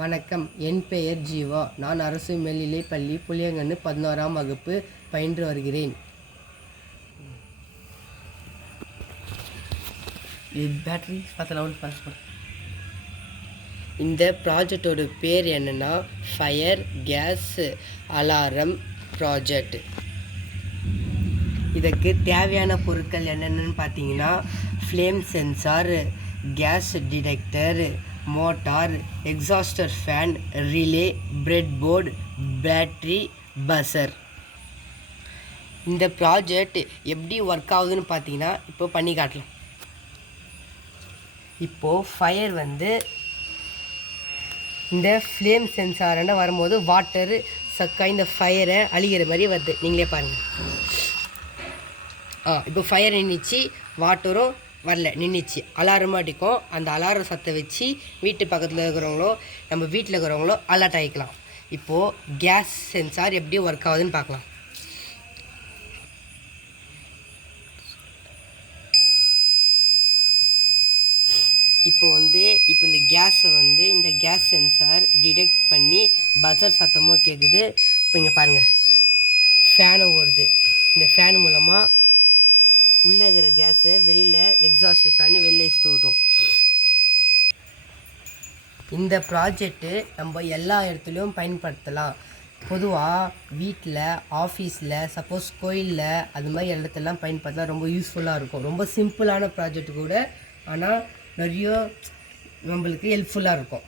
வணக்கம், என் பெயர் ஜீவா. நான் அரசு மேல்நிலைப் பள்ளி புளியங்கன்னு 11ஆம் வகுப்பு பயின்று வருகிறேன். இந்த ப்ராஜெக்டோட பேர் என்னன்னா ஃபயர் கேஸ் அலாரம் ப்ராஜெக்ட். இதுக்கு தேவையான பொருட்கள் என்னென்னு பார்த்தீங்கன்னா flame sensor, gas detector, motor, exhauster fan, relay, bread board, battery, buzzer. இந்த ப்ராஜெக்ட் எப்படி ஒர்க் ஆகுதுன்னு பார்த்தீங்கன்னா இப்போ பண்ணி காட்டலாம். இப்போது ஃபயர் இந்த ஃப்ளேம் சென்சாரான வரும்போது வாட்டர் சக்காக இந்த ஃபயரை அழிகிற மாதிரி வருது. நீங்களே பாருங்கள். இப்போ ஃபயர் நின்றுச்சு, வாட்டரும் வரல, நின்றுச்சு. அலாரம் அடிக்கும். அந்த அலாரம் சத்தம் வச்சு வீட்டு பக்கத்தில் இருக்கிறவங்களோ நம்ம வீட்டில் இருக்கிறவங்களோ அலர்ட் ஆகிக்கலாம். இப்போது கேஸ் சென்சார் எப்படி ஒர்க் ஆகுதுன்னு பார்க்கலாம். இப்போ இந்த கேஸை இந்த கேஸ் சென்சார் டிடெக்ட் பண்ணி பஸர் சத்தமும் கேட்குது. இப்போ இங்கே பாருங்கள், ஃபேனை ஓடுது. இந்த ஃபேன் மூலமாக உள்ளே இருக்கிற கேஸை வெளியில் எக்ஸாஸ்ட் ஃபேனு வெளில இழுத்து விட்டோம். இந்த ப்ராஜெக்ட்டு நம்ம எல்லா இடத்துலையும் பயன்படுத்தலாம். பொதுவாக வீட்டில், ஆஃபீஸில், சப்போஸ் கோயிலில், அது மாதிரி இடத்துலலாம் பயன்படுத்தலாம். ரொம்ப யூஸ்ஃபுல்லாக இருக்கும். ரொம்ப சிம்பிளான ப்ராஜெக்ட் கூட, ஆனால் நிறைய நம்மளுக்கு ஹெல்ப்ஃபுல்லாக இருக்கும்.